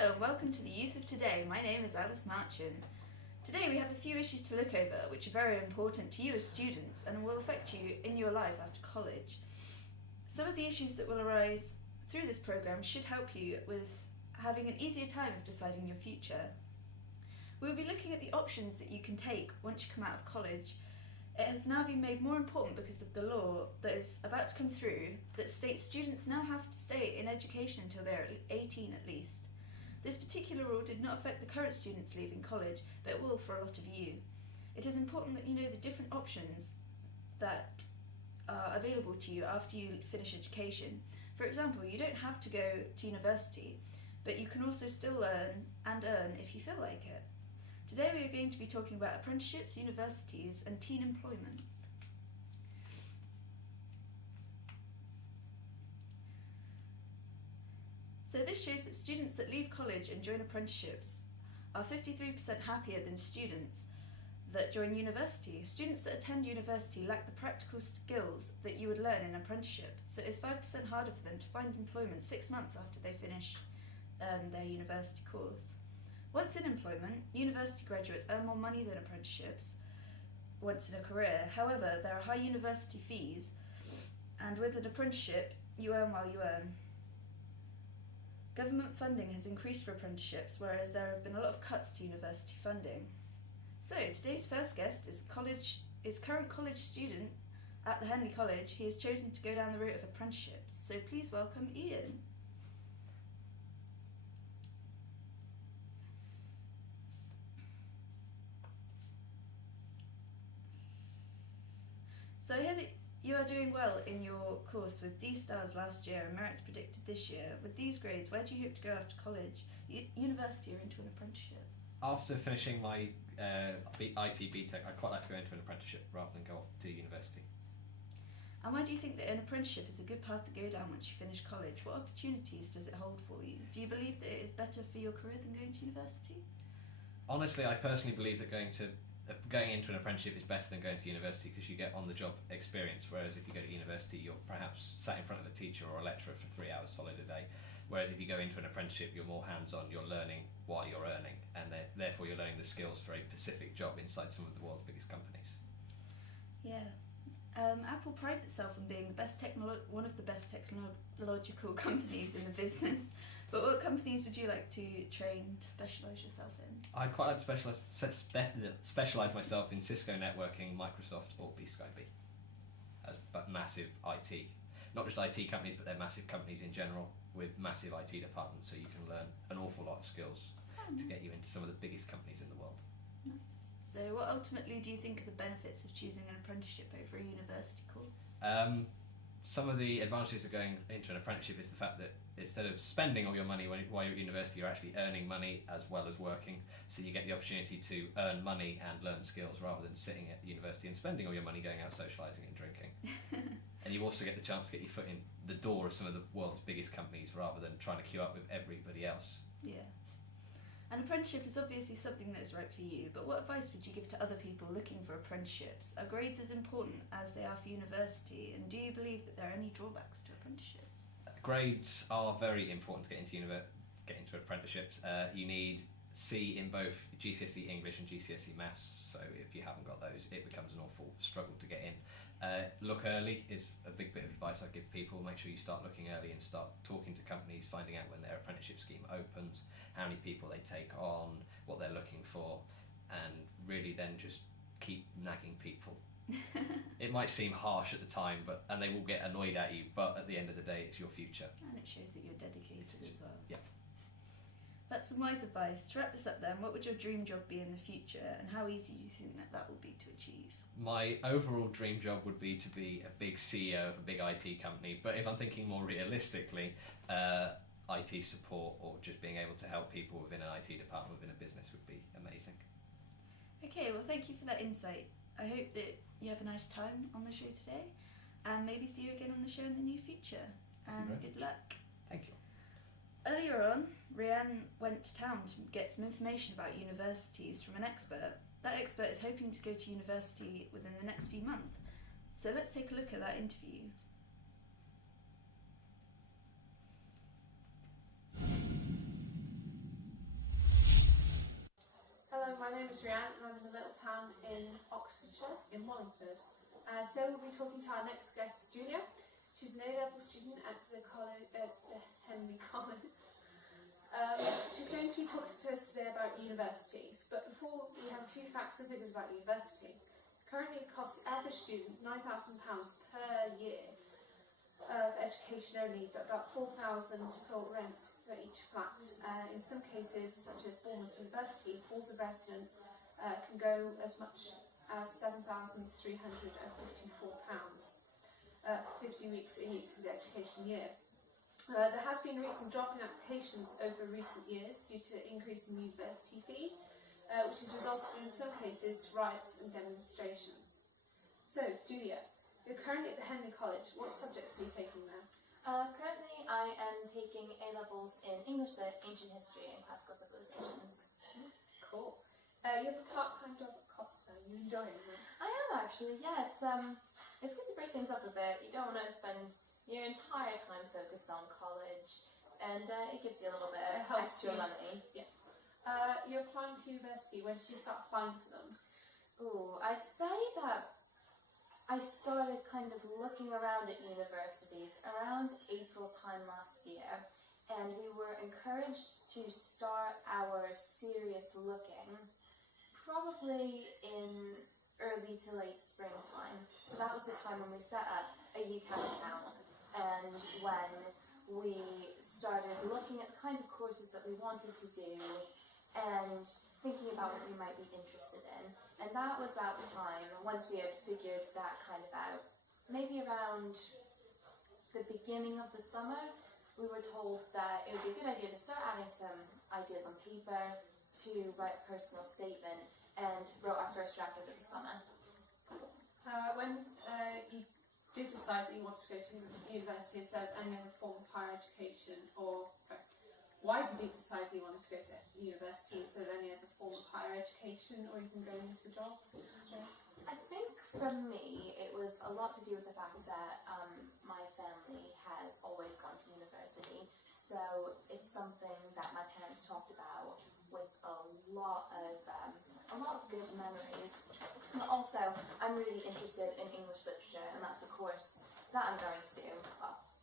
Hello and welcome to the Youth of Today. My name is Alice Marchin. Today we have a few issues to look over which are very important to you as students and will affect you in your life after college. Some of the issues that will arise through this programme should help you with having an easier time of deciding your future. We will be looking at the options that you can take once you come out of college. It has now been made more important because of the law that is about to come through that states students now have to stay in education until they're 18 at least. This particular rule did not affect the current students leaving college, but it will for a lot of you. It is important that you know the different options that are available to you after you finish education. For example, you don't have to go to university, but you can also still learn and earn if you feel like it. Today we are going to be talking about apprenticeships, universities and teen employment. So this shows that students that leave college and join apprenticeships are 53% happier than students that join university. Students that attend university lack the practical skills that you would learn in an apprenticeship, so it's 5% harder for them to find employment 6 months after they finish their university course. Once in employment, university graduates earn more money than apprenticeships once in a career. However, there are high university fees, and with an apprenticeship, you earn while you earn. Government funding has increased for apprenticeships, whereas there have been a lot of cuts to university funding. So today's first guest is current college student at the Henley College. He has chosen to go down the route of apprenticeships. So please welcome Ian. So I hear that you are doing well in your course with D stars last year and merits predicted this year. With these grades, where do you hope to go after college? University or into an apprenticeship? After finishing my IT BTEC, I'd quite like to go into an apprenticeship rather than go off to university. And why do you think that an apprenticeship is a good path to go down once you finish college? What opportunities does it hold for you? Do you believe that it is better for your career than going to university? Honestly, I personally believe that going into an apprenticeship is better than going to university because you get on-the-job experience, whereas if you go to university, you're perhaps sat in front of a teacher or a lecturer for 3 hours solid a day. Whereas if you go into an apprenticeship, you're more hands-on, you're learning while you're earning, and therefore you're learning the skills for a specific job inside some of the world's biggest companies. Yeah. Apple prides itself on being one of the best technological companies in the business. But what companies would you like to train to specialise yourself in? I'd quite like to specialise myself in Cisco networking, Microsoft or BSkyB as massive IT. Not just IT companies, but they're massive companies in general with massive IT departments, so you can learn an awful lot of skills to get you into some of the biggest companies in the world. Nice. So what ultimately do you think are the benefits of choosing an apprenticeship over a university course? Some of the advantages of going into an apprenticeship is the fact that instead of spending all your money while you're at university, you're actually earning money as well as working. So you get the opportunity to earn money and learn skills rather than sitting at university and spending all your money going out socialising and drinking. And you also get the chance to get your foot in the door of some of the world's biggest companies rather than trying to queue up with everybody else. Yeah. An apprenticeship is obviously something that is right for you, but what advice would you give to other people looking for apprenticeships? Are grades as important as they are for university, and do you believe that there are any drawbacks to apprenticeships? Grades are very important to get into apprenticeships. You need C in both GCSE English and GCSE Maths, so if you haven't got those, it becomes an awful struggle to get in. Look early is a big bit of advice I give people. Make sure you start looking early and start talking to companies, finding out when their apprenticeship scheme opens, how many people they take on, what they're looking for, and really then just keep nagging people. It might seem harsh at the time, and they will get annoyed at you, but at the end of the day, it's your future. And it shows that you're dedicated as well. Yeah. That's some wise advice. To wrap this up then, what would your dream job be in the future, and how easy do you think that will be to achieve? My overall dream job would be to be a big CEO of a big IT company, but if I'm thinking more realistically, IT support or just being able to help people within an IT department within a business would be amazing. Okay, well thank you for that insight. I hope that you have a nice time on the show today, and maybe see you again on the show in the near future. And good luck. Thank you. Earlier on, Rianne went to town to get some information about universities from an expert. That expert is hoping to go to university within the next few months. So let's take a look at that interview. name is Rianne and I'm in a little town in Oxfordshire, in Wallingford. So we'll be talking to our next guest, Julia. She's an A-level student at the Henley College. She's going to be talking to us today about universities, but before we have a few facts and figures about university. Currently it costs the average student £9,000 per year of education only, but about £4,000 for rent for each flat. In some cases, such as Bournemouth University, halls of residence can go as much as £7,354, 50 weeks in each of the education year. There has been a recent drop in applications over recent years due to increasing university fees, which has resulted in some cases to riots and demonstrations. So, Julia, you're currently at the Henley College. What subjects are you taking there? Currently I am taking A-levels in English Lit, Ancient History and Classical Civilizations. Cool. You have a part-time job at Costa. Are you enjoying it? I am actually, yeah. It's good to break things up a bit. You don't want to spend your entire time focused on college, and it gives you a little bit of extra money. Yeah. You're applying to university. When did you start applying for them? Ooh, I'd say that I started kind of looking around at universities around April time last year, and we were encouraged to start our serious looking probably in early to late springtime. So that was the time when we set up a UCAS account and when we started looking at the kinds of courses that we wanted to do and thinking about what we might be interested in. And that was about the time, once we had figured that kind of out, maybe around the beginning of the summer, we were told that it would be a good idea to start adding some ideas on paper, to write a personal statement, and wrote our first draft over the summer. When you did decide that you wanted to go to university instead of any other form of higher education, why did you decide that you wanted to go to university instead of any other form of higher education or even going into a job? I think for me it was a lot to do with the fact that my family has always gone to university, so it's something that my parents talked about with a lot of good memories. But also, I'm really interested in English literature, and that's the course that I'm going to do.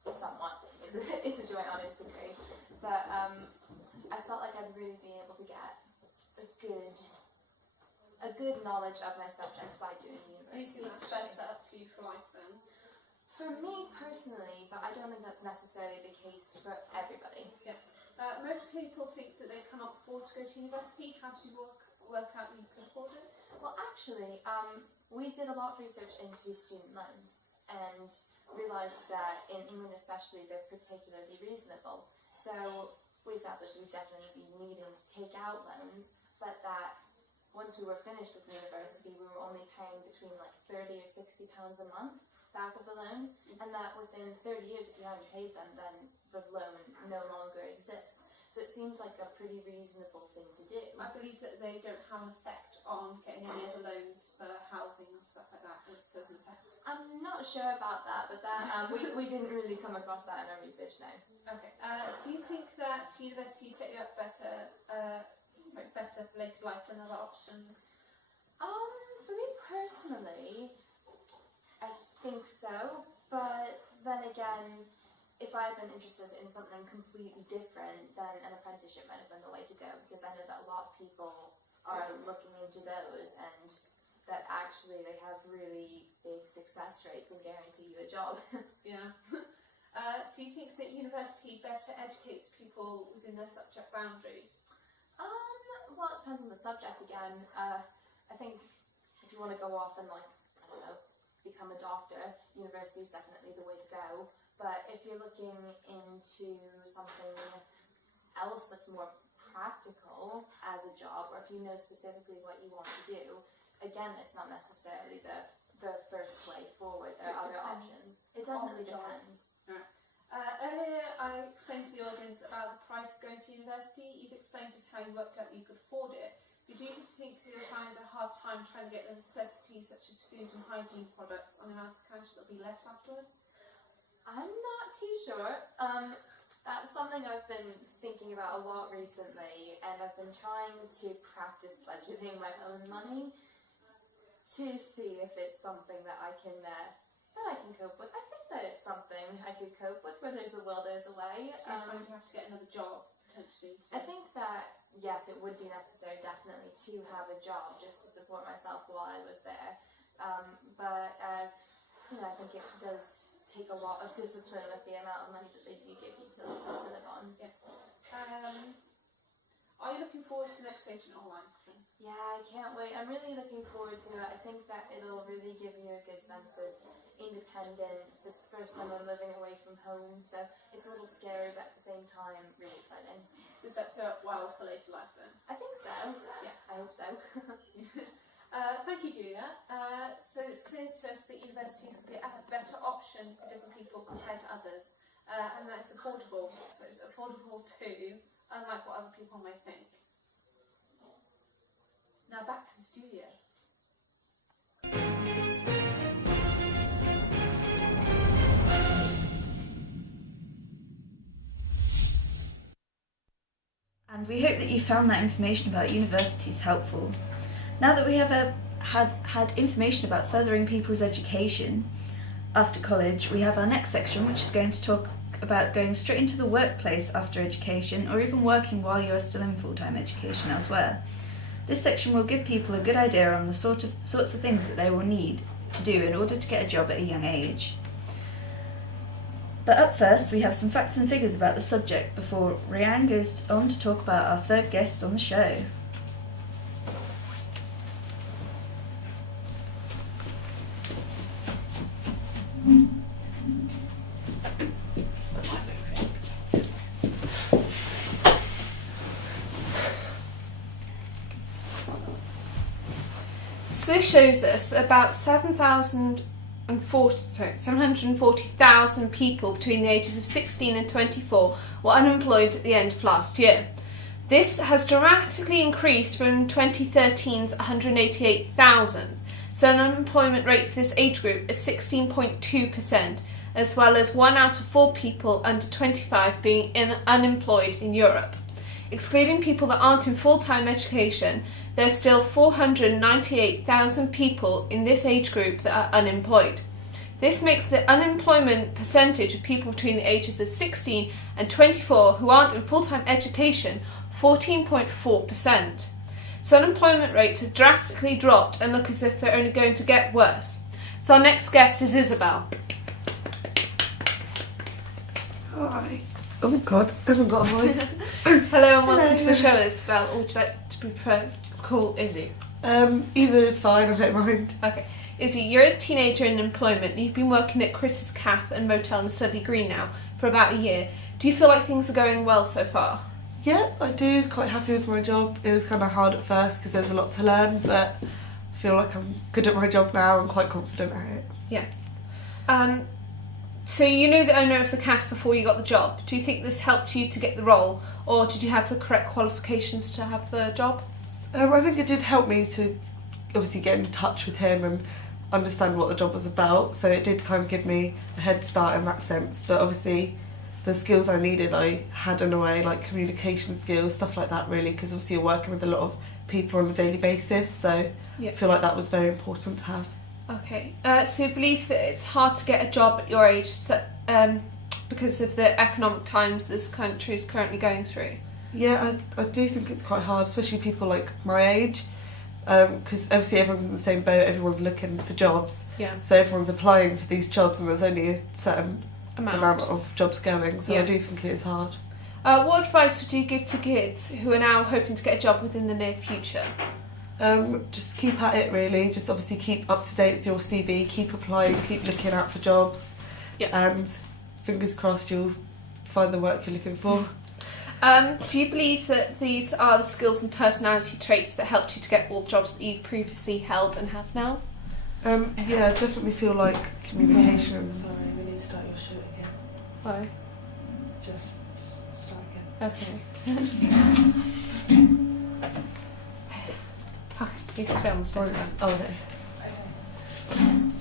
Well, somewhat. It's a joint honours degree, but I felt like I'd really be able to get a good knowledge of my subject by doing Do you university. think that's better set up for you for life then? For me personally, but I don't think that's necessarily the case for everybody. Most people think that they cannot afford to go to university. How did you work out that you could afford it? Well, actually, we did a lot of research into student loans and realised that in England especially they're particularly reasonable. So we established we'd definitely be needing to take out loans, but that once we were finished with university we were only paying between like £30 or £60 a month back of the loans, and that within 30 years if you haven't paid them then the loan no longer exists. So it seemed like a pretty reasonable thing to do. I believe that they don't have an effect on getting any other loans for housing and stuff like that. It doesn't affect. I'm not sure about that, but that we didn't really come across that in our research now. Okay. Do you think that university set you up better for later life than other options? For me personally, I think so, but then again, if I had been interested in something completely different, then an apprenticeship might have been the way to go, because I know that a lot of people are looking into those and that actually they have really big success rates and guarantee you a job. Yeah. Do you think that university better educates people within their subject boundaries? Well, it depends on the subject again. I think if you want to go off and become a doctor, university is definitely the way to go. But if you're looking into something else that's more practical as a job, or if you know specifically what you want to do, again, it's not necessarily the first way forward. There are other options. It definitely depends. Earlier, I explained to the audience about the price of going to university. You've explained just how you worked out that you could afford it. But do you think that you'll find a hard time trying to get the necessities such as food and hygiene products on the amount of cash that will be left afterwards? I'm not too sure. That's something I've been thinking about a lot recently, and I've been trying to practice budgeting my own money to see if it's something that I can cope with. I think that it's something I could cope with. Where there's a will, there's a way. So you're going to have to get another job potentially. I think that yes, it would be necessary definitely to have a job just to support myself while I was there. But I think it does take a lot of discipline with the amount of money that they do give you to live on. Yeah. Are you looking forward to the next stage in online thing? Yeah, I can't wait. I'm really looking forward to it. I think that it'll really give you a good sense of independence. It's the first time I'm living away from home, so it's a little scary, but at the same time, really exciting. So it sets her up well for later life then? I think so. Yeah. I hope so. Thank you, Julia. So it's clear to us that universities can be a better option for different people compared to others, and that it's affordable. So it's affordable too, unlike what other people may think. Now back to the studio. And we hope that you found that information about universities helpful. Now that we have had information about furthering people's education after college, we have our next section, which is going to talk about going straight into the workplace after education, or even working while you are still in full-time education elsewhere. This section will give people a good idea on the sorts of things that they will need to do in order to get a job at a young age. But up first, we have some facts and figures about the subject before Rhiannon goes on to talk about our third guest on the show. So this shows us that about 740,000 people between the ages of 16 and 24 were unemployed at the end of last year. This has dramatically increased from 2013's 188,000. So an unemployment rate for this age group is 16.2%, as well as 1 out of 4 people under 25 being unemployed in Europe. Excluding people that aren't in full-time education, there's still 498,000 people in this age group that are unemployed. This makes the unemployment percentage of people between the ages of 16 and 24 who aren't in full-time education 14.4%. So unemployment rates have drastically dropped and look as if they're only going to get worse. So our next guest is Isabel. Hi. Oh God, I haven't got a voice. Hello and welcome to the show, Isabel. Or would you like to be called Izzy? Either is fine, I don't mind. Okay. Izzy, you're a teenager in employment. You've been working at Chris's Cafe and Motel in Studley Green now for about a year. Do you feel like things are going well so far? Yeah, I do. Quite happy with my job. It was kind of hard at first because there's a lot to learn, but I feel like I'm good at my job now and quite confident at it. Yeah. So you knew the owner of the cafe before you got the job. Do you think this helped you to get the role, or did you have the correct qualifications to have the job? I think it did help me to obviously get in touch with him and understand what the job was about, so it did kind of give me a head start in that sense. But obviously the skills I needed I had in a way, like communication skills, stuff like that really, because obviously you're working with a lot of people on a daily basis, so Yep. I feel like that was very important to have. Okay. So you believe that it's hard to get a job at your age because of the economic times this country is currently going through? Yeah, I do think it's quite hard, especially people like my age, because obviously everyone's in the same boat, everyone's looking for jobs, Yeah. so everyone's applying for these jobs and there's only a certain amount of jobs going, so Yeah. I do think it is hard. What advice would you give to kids who are now hoping to get a job within the near future? Just keep at it really, just obviously keep up to date with your CV, keep applying, keep looking out for jobs, and fingers crossed you'll find the work you're looking for. Do you believe that these are the skills and personality traits that helped you to get all the jobs that you've previously held and have now? Yeah, I definitely feel like communication. Sorry, we need to start your shoot again. Why? Just start again. Okay. You can stay on the stage. Oh, okay.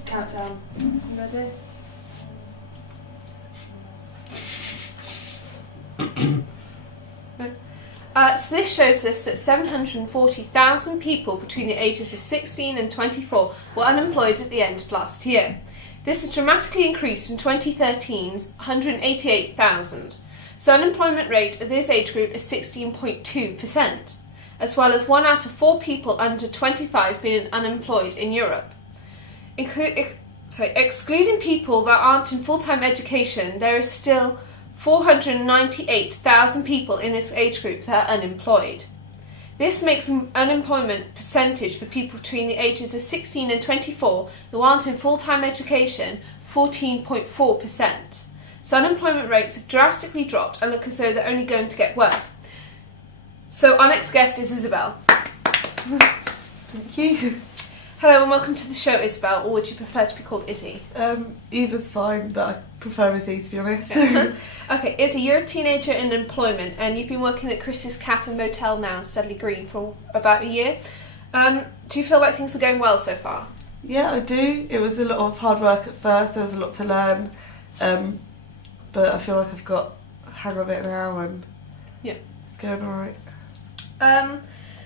Countdown. You ready? So this shows us that 740,000 people between the ages of 16 and 24 were unemployed at the end of last year. This has dramatically increased from 2013's 188,000. So unemployment rate at this age group is 16.2%, as well as 1 out of 4 people under 25 being unemployed in Europe. Excluding people that aren't in full-time education, there is still 498,000 people in this age group that are unemployed. This makes unemployment percentage for people between the ages of 16 and 24 who aren't in full-time education 14.4%. So unemployment rates have drastically dropped and look as though they're only going to get worse. So our next guest is Isabel. Thank you. Hello and welcome to the show, Isabel, or would you prefer to be called Izzy? Either's fine, but I prefer Izzy, to be honest. Okay, Izzy, you're a teenager in employment and you've been working at Chris's Cafe and Motel now in Studley Green for about a year. Do you feel like things are going well so far? Yeah, I do. It was a lot of hard work at first. There was a lot to learn, but I feel like I've got a hang of it now, and yeah, it's going all right.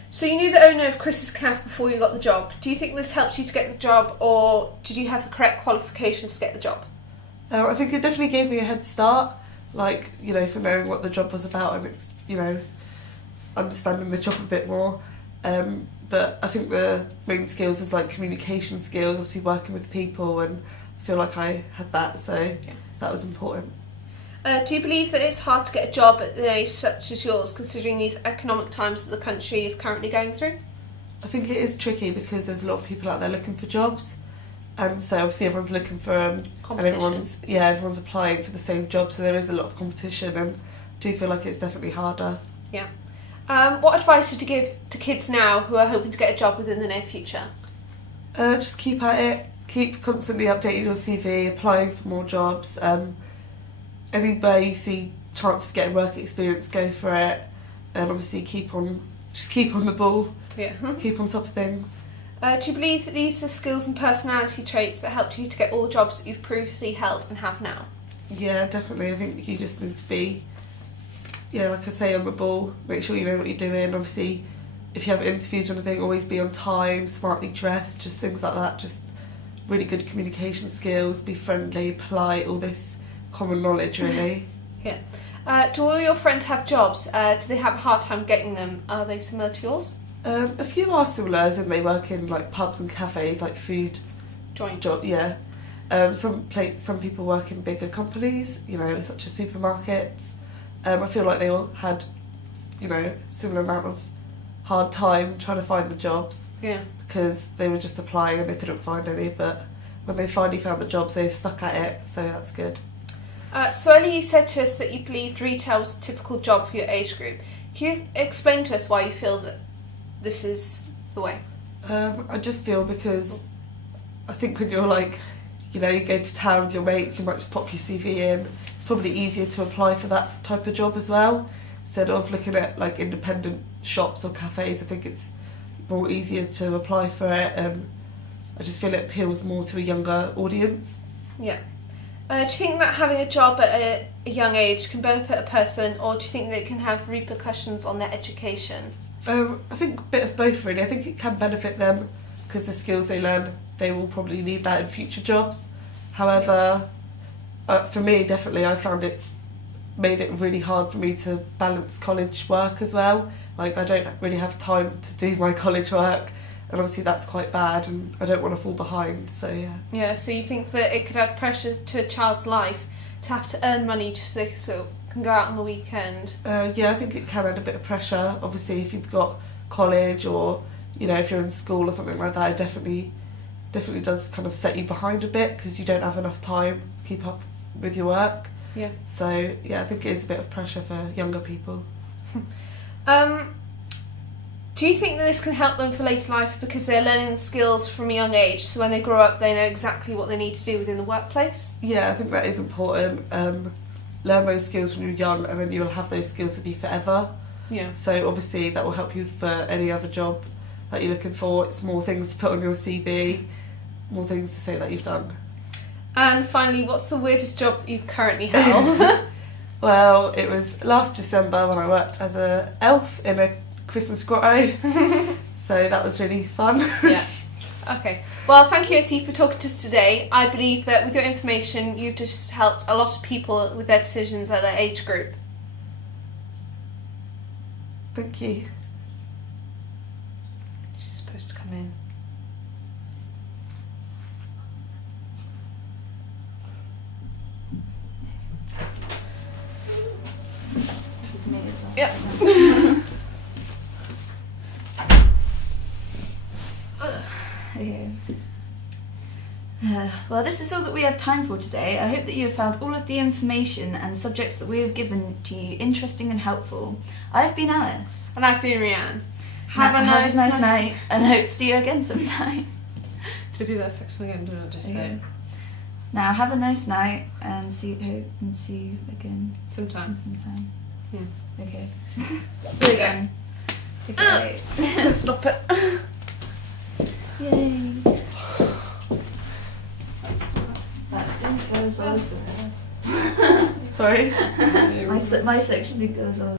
So you knew the owner of Chris's Cafe before you got the job. Do you think this helped you to get the job, or did you have the correct qualifications to get the job? I think it definitely gave me a head start, like, you know, for knowing what the job was about and, you know, understanding the job a bit more. But I think the main skills was like communication skills, obviously working with people, and I feel like I had that, so that was important. Do you believe that it's hard to get a job at an age such as yours, considering these economic times that the country is currently going through? I think it is tricky because there's a lot of people out there looking for jobs, and so obviously everyone's looking for and everyone's applying for the same job, so there is a lot of competition, and I do feel like it's definitely harder. Yeah. What advice would you give to kids now who are hoping to get a job within the near future? Just keep at it, keep constantly updating your CV, applying for more jobs. Anywhere you see chance of getting work experience, go for it, and obviously keep on the ball. Yeah. Keep on top of things. Do you believe that these are skills and personality traits that helped you to get all the jobs that you've previously held and have now? Yeah, definitely. I think you just need to be, like I say, on the ball. Make sure you know what you're doing. Obviously, if you have interviews or anything, always be on time, smartly dressed, just things like that. Just really good communication skills, be friendly, polite, all this common knowledge, really. Yeah. Do all your friends have jobs? Do they have a hard time getting them? Are they similar to yours? A few are similar, as in they work in like pubs and cafes, like food Joints. job. Yeah. Some people work in bigger companies, such as supermarkets. I feel like they all had, similar amount of hard time trying to find the jobs. Yeah. Because they were just applying and they couldn't find any, but when they finally found the jobs, they've stuck at it, so that's good. So earlier you said to us that you believed retail was a typical job for your age group. Can you explain to us why you feel that this is the way? I just feel because I think when you're you go to town with your mates, you might just pop your CV in. It's probably easier to apply for that type of job as well, instead of looking at like independent shops or cafes. I think it's more easier to apply for it, and I just feel it appeals more to a younger audience. Yeah. Do you think that having a job at a young age can benefit a person, or do you think that it can have repercussions on their education? I think a bit of both, really. I think it can benefit them because the skills they learn, they will probably need that in future jobs. However, for me, definitely, I found it's made it really hard for me to balance college work as well. Like, I don't really have time to do my college work, and obviously that's quite bad, and I don't want to fall behind, so yeah. Yeah, so you think that it could add pressure to a child's life to have to earn money just so they can go out on the weekend? Yeah, I think it can add a bit of pressure. Obviously, if you've got college, or if you're in school or something like that, it definitely does kind of set you behind a bit because you don't have enough time to keep up with your work. Yeah. So yeah, I think it is a bit of pressure for younger people. Do you think that this can help them for later life because they're learning skills from a young age, so when they grow up they know exactly what they need to do within the workplace? Yeah, I think that is important. Learn those skills when you're young, and then you'll have those skills with you forever. Yeah. So obviously that will help you for any other job that you're looking for. It's more things to put on your CV, more things to say that you've done. And finally, what's the weirdest job that you've currently held? Well, it was last December when I worked as a elf in a Christmas grotto. So that was really fun. Yeah. Okay. Well, thank you, Essie, for talking to us today. I believe that with your information, you've just helped a lot of people with their decisions at their age group. Thank you. She's supposed to come in. This is me as well. Yep. Okay. Well, this is all that we have time for today. I hope that you have found all of the information and subjects that we have given to you interesting and helpful. I've been Alice. And I've been Rianne. Have a nice night, and hope to see you again sometime. To do that section again, do not just Okay. say Now, have a nice night, and see you again sometime. sometime. Yeah. Okay. Do it again. Okay. Stop it. Yay. That didn't go as well as the rest. Sorry. My section didn't go as well.